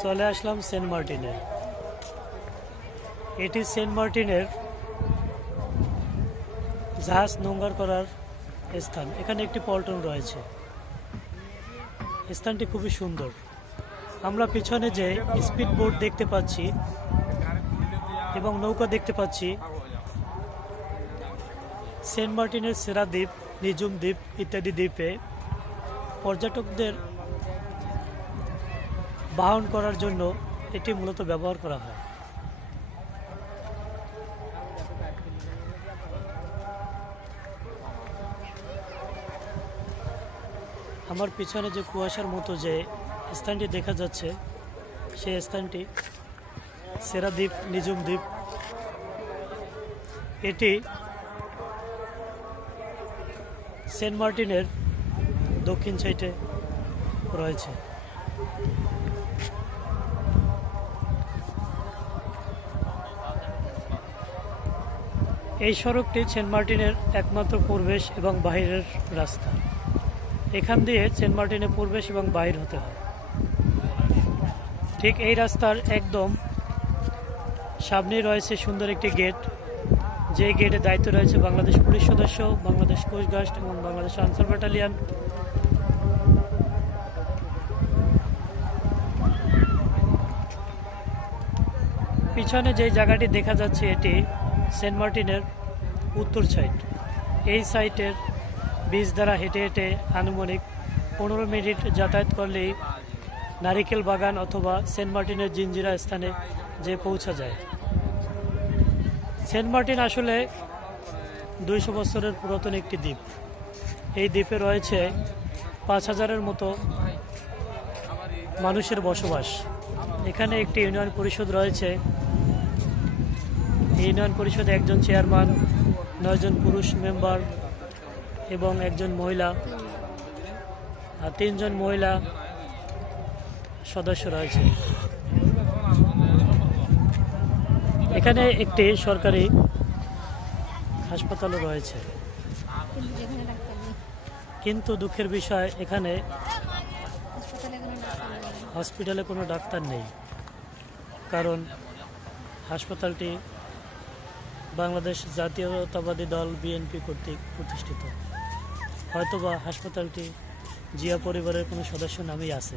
চলে আসলাম সেন্ট মার্টিনে। এটি সেন্ট মার্টিনের জাহাজ নোঙ্গর করার স্থান। এখানে একটি পল্টন রয়েছে। স্থানটি খুবই সুন্দর। আমরা পিছনে যে স্পিড বোট দেখতে পাচ্ছি এবং নৌকা দেখতে পাচ্ছি, সেন্ট মার্টিনের সেরা দ্বীপ, নিজুম দ্বীপ ইত্যাদি দ্বীপে পর্যটকদের বাহন করার জন্য এটি মূলত ব্যবহার করা হয়। আমার পিছনে যে কুয়াশার মতো যে স্থানটি দেখা যাচ্ছে, সেই স্থানটি সেরা দ্বীপ, নিজুম দ্বীপ। এটি সেন্ট মার্টিনের দক্ষিণ সাইডে রয়েছে। এই সড়কটি সেন্ট মার্টিনের একমাত্র প্রবেশ এবং বাহিরের রাস্তা। এখান দিয়ে সেন্ট মার্টিনে প্রবেশ এবং বাহির হতে হয়। ঠিক এই রাস্তার একদম সামনেই রয়েছে সুন্দর একটি গেট, যে গেটের দায়িত্ব রয়েছে বাংলাদেশ পুলিশ সদস্য, বাংলাদেশ কোস্টগার্ড এবং বাংলাদেশ আনসার ব্যাটালিয়ন। পিছনে যে জায়গাটি দেখা যাচ্ছে, এটি সেন্ট মার্টিনের উত্তর সাইড। এই সাইটের বীজ দ্বারা হেঁটে হেঁটে আনুমানিক 15 মিনিট যাতায়াত করলেই নারিকেল বাগান অথবা সেন্ট মার্টিনের জিঞ্জিরা স্থানে যে পৌঁছা যায়। সেন্ট মার্টিন আসলে 200 বছরের পুরাতন একটি দ্বীপ। এই দ্বীপে রয়েছে 5000-এর মতো মানুষের বসবাস। এখানে একটি ইউনিয়ন পরিষদ রয়েছে। এই ইউনিয়ন পরিষদে একজন চেয়ারম্যান, 9 জন পুরুষ মেম্বার এবং একজন মহিলা আর 3 জন মহিলা সদস্য রয়েছে। এখানে একটি সরকারি হাসপাতালও রয়েছে, কিন্তু দুঃখের বিষয় এখানে হসপিটালে কোনো ডাক্তার নেই, কারণ হাসপাতালটি বাংলাদেশ জাতীয়তাবাদী দল বিএনপি কর্তৃক প্রতিষ্ঠিত। হয়তোবা হাসপাতালটি জিয়া পরিবারের কোনো সদস্য নামেই আছে।